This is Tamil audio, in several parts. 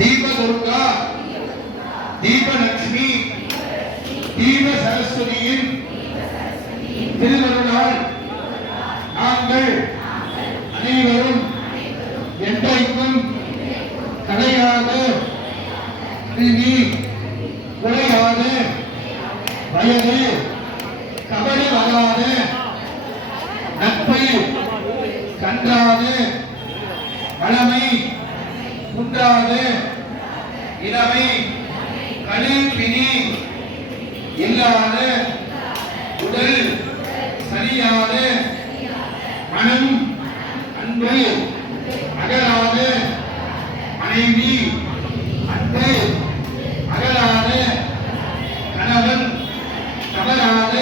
தீபதுர்கா தீபலட்சுமி தீப சரஸ்வதியின் திருவருளால் நாங்கள் அனைவரும் என்றைக்கும் கலையாத கல்வி குறையாத வயது கபடி வராத நட்பை கன்றாத வளமை குன்றாத இளமை கழிப்பினி இல்லாத உடல் சரியாத மனம் அன்பு அகலாத மனைவி அன்பு அகலாத கணவன் தவறாத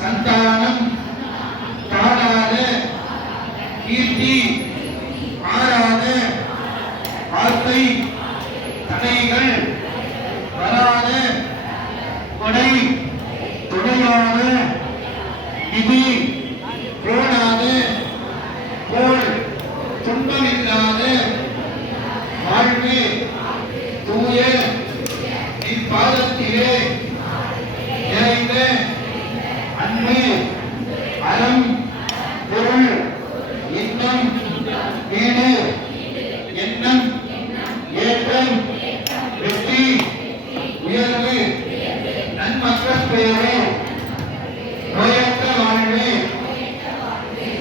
சந்தானம் தாழாத கீர்த்தி மாறாத வாழ்க்கை தடைகள் வராத கொடை துணையான நிதி போடாத போல் துன்பமில்லாத வாழ்வு தூய இப்பாதத்திலே நிறைந்த அன்பு அறம் பொருள் இன்பம் வீடு எண்ணம் ஏற்றம் வெற்றி உயர்வு நன்மக்கள் பெயரே நோயற்ற வாழ்வு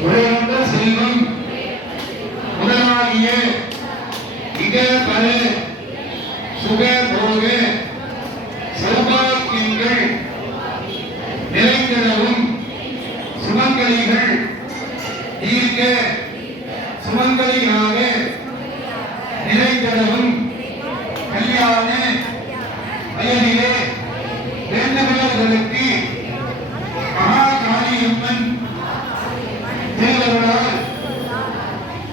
உரையற்ற செல்வம் முதலாகிய இக பர சுக போக சௌபாக்கியங்கள் நிறைந்திடவும் சுமங்கலிகள் தீர்க்க சுமங்கலியாக நிறைந்திடவும் கல்யாண வயதிலே வேண்டுபவர்களுக்கு மகாகாளியம்மன் தேவருளால்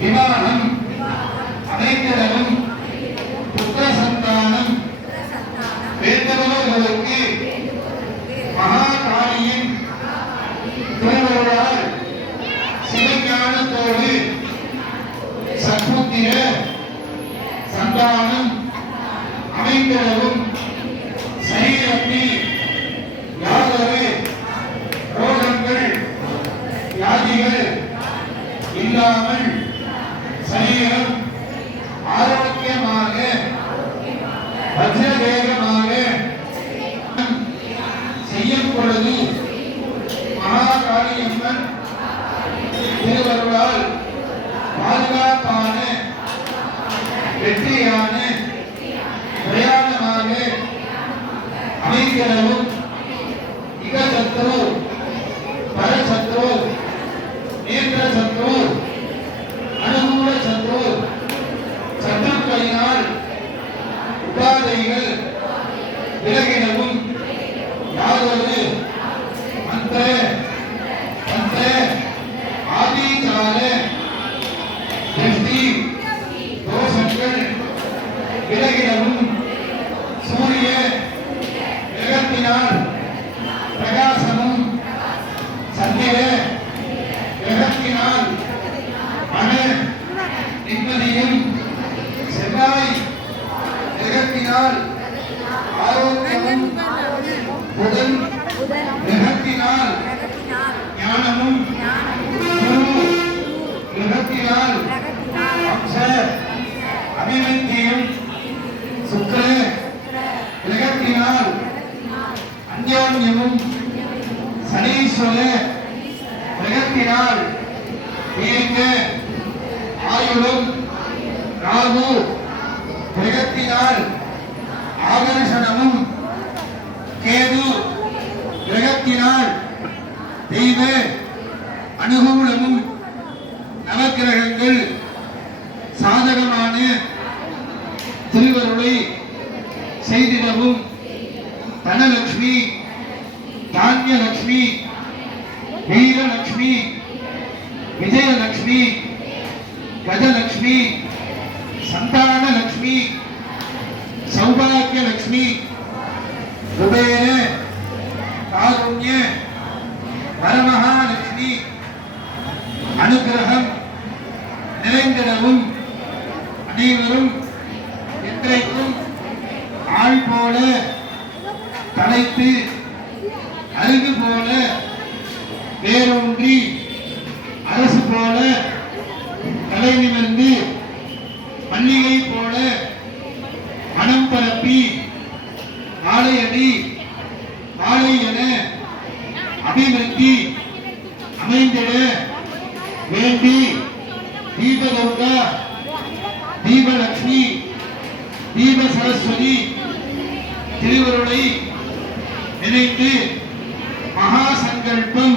விவாகம் அமைந்திடவும் புத்திர சந்தானம் வேண்டுபவர்களுக்கு மகாகாளியின் தேவருளால் சிவஞானத்தோடு சத்புத்திர சந்தானம் அமைந்திடவும் சரீரத்தில் யாதொரு ரோகங்கள் வியாதிகள் இல்லாமல் சரீரம் ஆரோக்கியமாக வஜ்ரவேகமாக செய்யும் பொழுது மகாகாளியம்மன் திருவருளால் பாதுகாப்பான வெற்றியான பிரயாணமாக அமைந்திடவும் இகசத்ரு பரசத்ரு நேத்திர சத்ரு அனுகூல சத்ரு சத்துருக்களினால் உபாதைகள் விலகிடவும் யாதொரு மந்திர தந்திர ஆதிசார திருஷ்டி தோஷங்கள் விலகிடவும் சூரிய கிரகத்தினால் பிரகாசமும் சந்திர கிரகத்தினால் மன நிம்மதியும் செவ்வாய் கிரகத்தினால் ஆரோக்கியமும் புதன் கிரகத்தினால் ஞானமும் குரு கிரகத்தினால் அம்ச அபிவிருத்தியும் சுக்கிர கிரகத்தினால் அந்யோன்யமும் சனீஸ்வர கிரகத்தினால் தீர்க்க ஆயுளும் ராகு கிரகத்தினால் ஆகர்ஷணமும் கேது கிரகத்தினால் தெய்வ அனுகூலமும் நவக்கிரகங்கள் சாதகமான திருவருளை செய்திடவும் தனலட்சுமி தானியலட்சுமி வீரலட்சுமி விஜயலட்சுமி கஜலட்சுமி சந்தானலட்சுமி சௌபாகியலட்சுமி குபேர காருண்ய வரமகாலட்சுமி அனுகிரகம் நிறைந்திடவும் அனைவரும் தழைத்து அருகு போல வேரூன்றி அரசு போல தலை நிமிர்ந்து மல்லிகை போல மனம் பரப்பி ஆலையடி ஆலை என அபிவிருத்தி அமைந்திட வேண்டி தீபதுர்கா தீபலட்சுமி தீப சரஸ்வதி திருவருளை நினைத்து மகா சங்கல்பம்